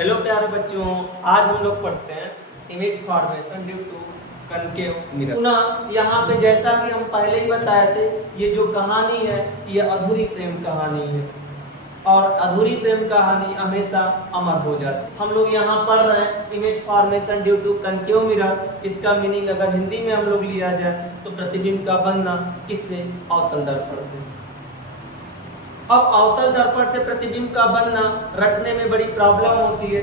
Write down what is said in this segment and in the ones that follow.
Hello प्यारे बच्चों, आज हम लोग पढ़ते हैं image formation due to concave mirror. पुनः यहाँ पे जैसा कि हम पहले ही बताए थे, ये जो कहानी है ये अधूरी प्रेम कहानी है और अधूरी प्रेम कहानी हमेशा अमर हो जाती है। हम लोग यहाँ पढ़ रहे हैं image formation due to concave mirror. इसका मीनिंग अगर हिंदी में हम लोग लिया जाए तो प्रतिबिंब का बनना किससे? अवतल दर्पण से। अब अवतल दर्पण से प्रतिबिंब का बनना रटने में बड़ी प्रॉब्लम होती है,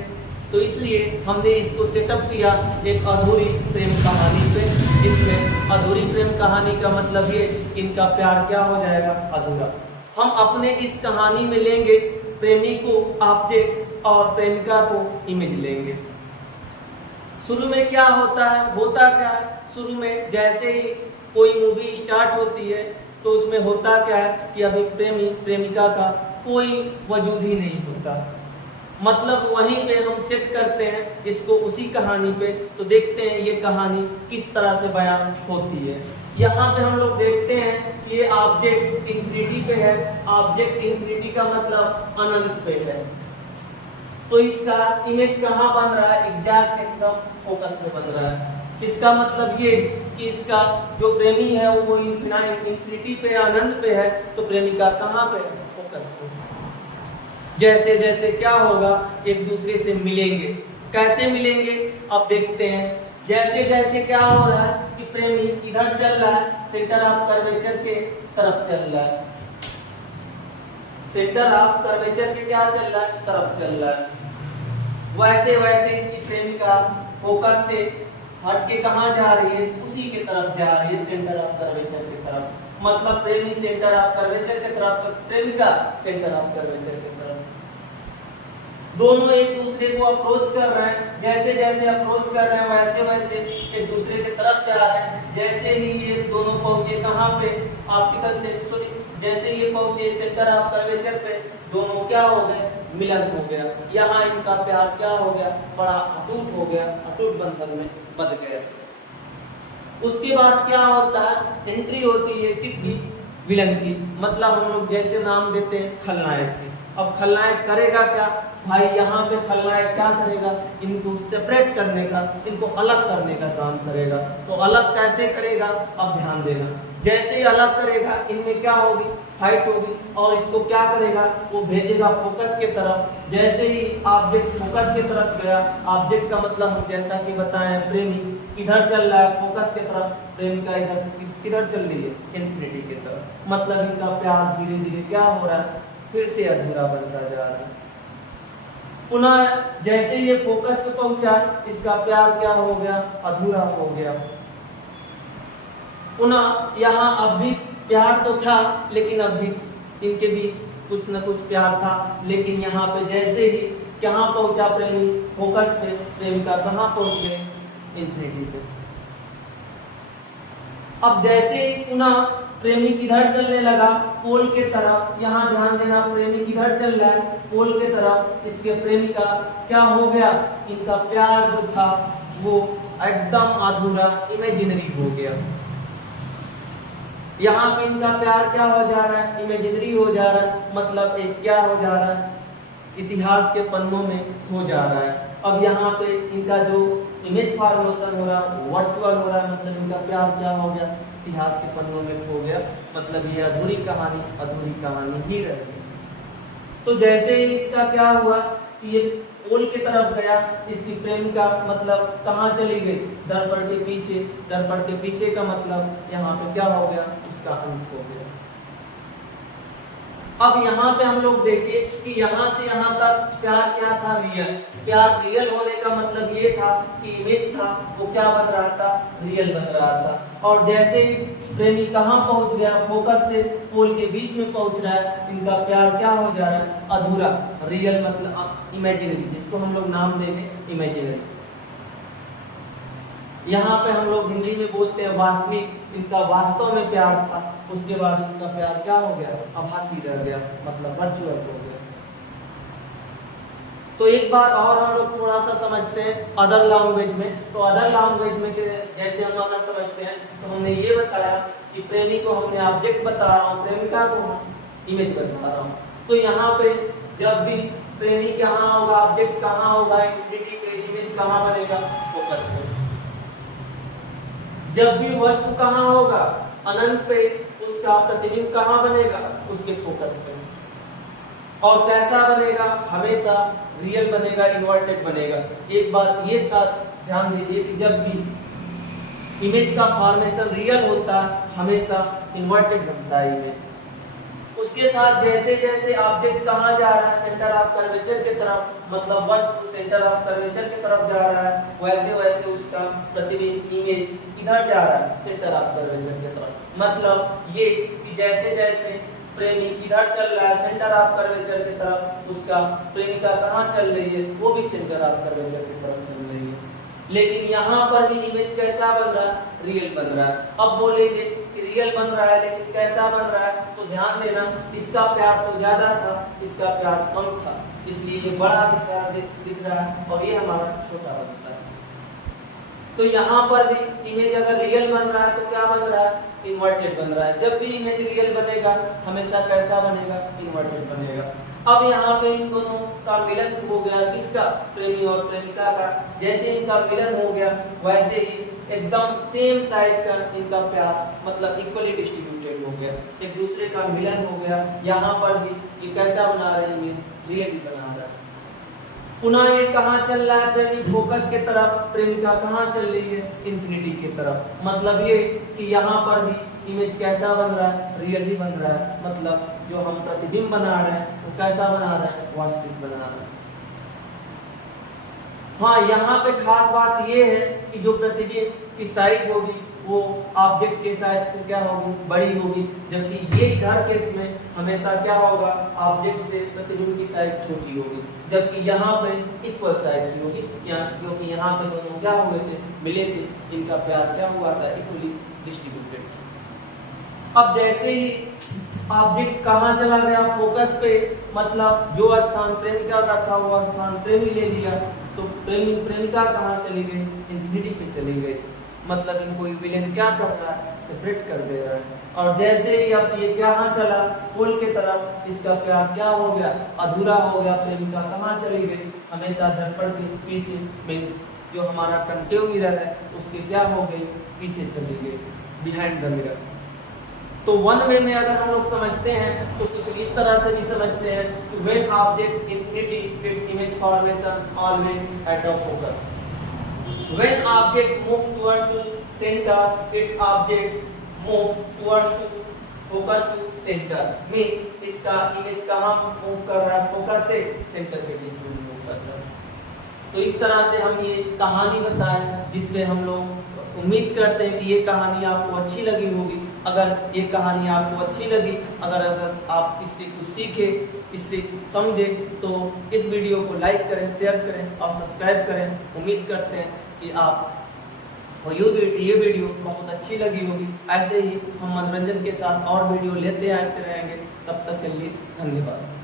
तो इसलिए हमने इसको सेटअप किया एक अधूरी प्रेम कहानी पे। इसमें अधूरी प्रेम कहानी का मतलब ये, इनका प्यार क्या हो जाएगा? अधूरा। हम अपने इस कहानी में लेंगे प्रेमी को ऑब्जेक्ट और प्रेमिका को इमेज लेंगे। शुरू में क्या होता है? होता क्या है? शुरू में जैसे ही कोई मूवी स्टार्ट होती है तो उसमें होता क्या है कि अभी प्रेमी प्रेमिका का कोई वजूद ही नहीं होता। मतलब वहीं पे हम सेट करते हैं इसको उसी कहानी पे, तो देखते हैं ये कहानी किस तरह से बयान होती है। यहाँ पे हम लोग देखते हैं ये ऑब्जेक्ट इंफिनिटी पे है। ऑब्जेक्ट इंफिनिटी का मतलब अनंत पे है, तो इसका इमेज कहाँ बन रहा है? एग्जैक्ट एकदम फोकस में बन रहा है। इसका मतलब ये कि इसका जो प्रेमी है वो इंफिनिटी पे अनंत पे है, तो प्रेमिका कहाँ पे? फोकस पे। जैसे जैसे क्या होगा, एक दूसरे से मिलेंगे। कैसे मिलेंगे अब देखते हैं। जैसे जैसे क्या हो रहा है कि प्रेमी इधर चल रहा है, सेंटर ऑफ कर्वेचर के तरफ चल रहा है। सेंटर ऑफ कर्वेचर के क्या चल रहा है? तरफ चल रहा है। वैसे वैसे इसकी प्रेमिका फोकस से हट के कहाँ जा रही है? उसी के तरफ जा रही है, सेंटर ऑफ कर्वेचर की तरफ। मतलब प्रेमी सेंटर ऑफ कर्वेचर की तरफ, तो प्रेमिका सेंटर ऑफ कर्वेचर की तरफ। दोनों एक दूसरे को अप्रोच कर रहे हैं। जैसे जैसे अप्रोच कर रहे हैं वैसे वैसे एक दूसरे की तरफ जा रहे हैं। जैसे ही ये दोनों पहुंचे कहाँ पे? ऑप्टिकल से सॉरी, जैसे ये पहुंचे सेंटर ऑफ कर्वेचर पे, दोनों क्या हो गए? मिलन हो गया। यहाँ इनका प्यार क्या हो गया? बड़ा अटूट हो गया, अटूट बंधन में बंध गया। उसके बाद क्या होता है? एंट्री होती है किसकी? विलन की। मतलब हम लोग जैसे नाम देते हैं खलनायक की। अब खलनायक करेगा क्या? भाई यहाँ पे खलनायक क्या करेगा? इनको सेपरेट करने का, इनको अलग करने का काम करेगा। तो अलग कैसे करेगा? अब ध्यान देना। जैसे ही अलग करेगा इनमें क्या होगी? फाइट होगी। और इसको क्या करेगा? वो भेजेगा फोकस के तरफ। जैसे ही ऑब्जेक्ट फोकस के तरफ गया, ऑब्जेक्ट का मतलब हम जैसा कि बताएं प्रेमी इधर चल रहा है फोकस के तरफ, प्रेमिका इधर किधर चल रही है? इंफिनिटी की तरफ। मतलब इनका प्यार धीरे धीरे क्या हो रहा है? फिर से अधूरा बनता जा रहा है। पुनः जैसे ये फोकस पे पहुंचा, इसका प्यार क्या हो गया? अधूरा हो गया। पुनः यहाँ अब भी प्यार तो था, लेकिन अब भी इनके बीच कुछ न कुछ प्यार था। लेकिन यहाँ पे जैसे ही कहाँ पहुंचा प्रेमी? फोकस पे। प्रेमिका कहाँ पहुंच गए? इंफिनिटी पे। अब जैसे ही पुनः प्रेमी किधर चलने लगा? पोल के तरफ। यहाँ ध्यान देना, प्रेमी किधर चल रहा है? पोल के तरफ। इसके प्रेमिका क्या हो गया? इनका प्यार जो था वो एकदम अधूरा, इमेजिनरी हो गया। यहाँ पे इनका प्यार क्या हो जा रहा है? इमेजिनरी हो जा रहा है। मतलब एक क्या हो जा रहा है? इतिहास के पन्नों में हो जा रहा है। अब यहाँ पे इनका जो इमेज फॉर्मेशन हो रहा है वर्चुअल हो रहा है। मतलब इनका प्यार क्या हो गया? इतिहास के पन्नों में हो गया। मतलब ये अधूरी कहानी ही रह गई। तो जैसे ही इसका क्या हुआ कि ये पोल की तरफ गया, इसकी प्रेमिका मतलब कहाँ चली गई? दर्पण के पीछे। दर्पण के पीछे का मतलब यहाँ पे क्या हो गया? उसका अंत हो गया। अब यहाँ पे हम लोग देखिए कि यहाँ से यहाँ तक प्यार क्या था? रियल। प्यार रियल होने का मतलब ये था कि इमेज था वो क्या बन रहा था? रियल बन रहा था। और जैसे ही प्रेमी कहाँ पहुंच गया? फोकस से पोल के बीच में पहुंच रहा है, इनका प्यार क्या हो जा रहा है? अधूरा। रियल मतलब इमेजिनरी, जिसको हम लोग नाम देंगे इमेजिनरी। यहाँ पे हम लोग हिंदी में बोलते हैं वास्तविक। इनका वास्तव में प्यार था, उसके बाद इनका प्यार क्या हो गया? आभासी रह गया, मतलब वर्चुअल हो गया। तो एक बार और हम लोग थोड़ा सा समझते हैं अदर लैंग्वेज में। तो अदर लैंग्वेज में जैसे हम अगर समझते हैं तो हमने ये बताया कि प्रेमी को हमने ऑब्जेक्ट बता रहा हूँ, प्रेमिका को इमेज बता रहा हूँ। तो यहाँ पे जब भी प्रेमी कहाँ होगा, ऑब्जेक्ट कहाँ होगा, इंफिनिटी पे इमेज कहाँ बनेगा, फोकस पे। जब भी वस्तु कहाँ होगा, अनंत पे, उसका प्रतिबिंब कहाँ बनेगा, उसके फोकस पे। और कैसा बनेगा, हमेशा रियल बनेगा, इन्वर्टेड बनेगा। एक बात ये साथ ध्यान दीजिए कि जब भी इमेज का फॉर्मेशन रियल होता है, हमेशा इन्वर्टेड बनता है इमेज। उसके साथ जैसे जैसे ऑब्जेक्ट कहाँ जा रहा है, सेंटर ऑफ कर्वेचर की तरफ, मतलब वस्तु सेंटर ऑफ कर्वेचर की तरफ जा रहा है, वैसे वैसे उसका प्रतिबिंब इमेज इधर जा रहा है, सेंटर ऑफ कर्वेचर की तरफ। मतलब ये कि जैसे जैसे प्रेमी इधर चल रहा है सेंटर ऑफ कर्वेचर की तरफ, उसका प्रेमिका कहाँ चल रही है, वो भी सेंटर ऑफ कर्वेचर की तरफ चल रही है। लेकिन यहाँ पर भी इमेज कैसा बन रहा है, रियल बन रहा है। अब बोलेंगे कि रियल बन रहा है लेकिन कैसा बन रहा है, तो ध्यान देना, इसका प्यार तो ज्यादा था, इसका प्यार कम था, इसलिए ये बड़ा दिख रहा है और ये हमारा छोटा बनता है। तो यहाँ पर भी इमेज अगर रियल बन रहा है तो क्या बन रहा है, इन्वर्टेड बन रहा है। जब भी इमेज रियल बनेगा, हमेशा कैसा बनेगा, इन्वर्टेड बनेगा। अब यहाँ पे इन दोनों का मिलन हो गया, किसका, प्रेमी और प्रेमिका का। जैसे इनका मिलन हो गया, वैसे ही एकदम सेम साइज का इनका प्यार, मतलब इक्वली डिस्ट्रीब्यूटेड हो गया, एक दूसरे का मिलन हो गया। यहाँ पर भी ये कैसा बना रहे हैं, रियली बना रहा है। पुनः ये कहाँ चल रहा है, प्रेमी फोकस के तरफ, प्रेमिका कहाँ चल रही है, इंफिनिटी की तरफ। मतलब ये कि यहाँ पर भी इमेज कैसा बन रहा है, रियल ही बन रहा है। मतलब जो हम प्रतिबिंब बना रहे हैं वो कैसा बना रहे हैं, वास्तविक बना रहे हैं। हाँ, यहाँ पे खास बात ये है कि जो प्रतिबिंब की साइज होगी वो ऑब्जेक्ट के साइज से क्या होगी, बड़ी होगी, जबकि ये इधर केस में हमेशा क्या होगा, ऑब्जेक्ट से प्रतिबिंब की साइज छोटी होगी, जबकि यहाँ पे इक्वल साइज की होगी, क्योंकि यहाँ पे दोनों क्या हुए थे, मिले थे, इनका प्यार क्या हुआ था, इक्वली डिस्ट्रीब्यूटेड। अब जैसे ही ऑब्जेक्ट कहाँ चला गया, फोकस पे, मतलब जो स्थान प्रेमिका का था वो स्थान प्रेमी ले लिया, तो प्रेमिका कहाँ चली गई, इंफिनिटी पे चली गई। मतलब इनको विलेन क्या कर रहा है, सेपरेट कर दे रहा है। और जैसे ही अब ये कहाँ चला, पुल के तरफ, इसका प्यार क्या हो गया, अधूरा हो गया। प्रेमिका कहाँ चली गई, हमेशा दर्पण के पीछे, मीन्स जो हमारा कंकेव मिरर है उसके क्या हो गई, पीछे चली गई, बिहाइंड द मिरर। तो वन वे में अगर हम लोग समझते हैं तो कुछ इस तरह से भी समझते हैं कि when object infinity its image formation always at a focus, when object moves towards to center its object moves towards to focus to center, means इसका इमेज कहाँ मूव कर रहा है, फोकस से सेंटर के बीच में मूव कर रहा है। तो इस तरह से हम ये कहानी बताएं, जिसमें हम लोग उम्मीद करते हैं कि ये कहानी आपको अच्छी लगी होगी। अगर ये कहानी आपको अच्छी लगी, अगर आप इससे कुछ सीखे, इससे समझे, तो इस वीडियो को लाइक करें, शेयर करें और सब्सक्राइब करें। उम्मीद करते हैं कि आप ये वीडियो बहुत अच्छी लगी होगी। ऐसे ही हम मनोरंजन के साथ और वीडियो लेते आते रहेंगे। तब तक के लिए धन्यवाद।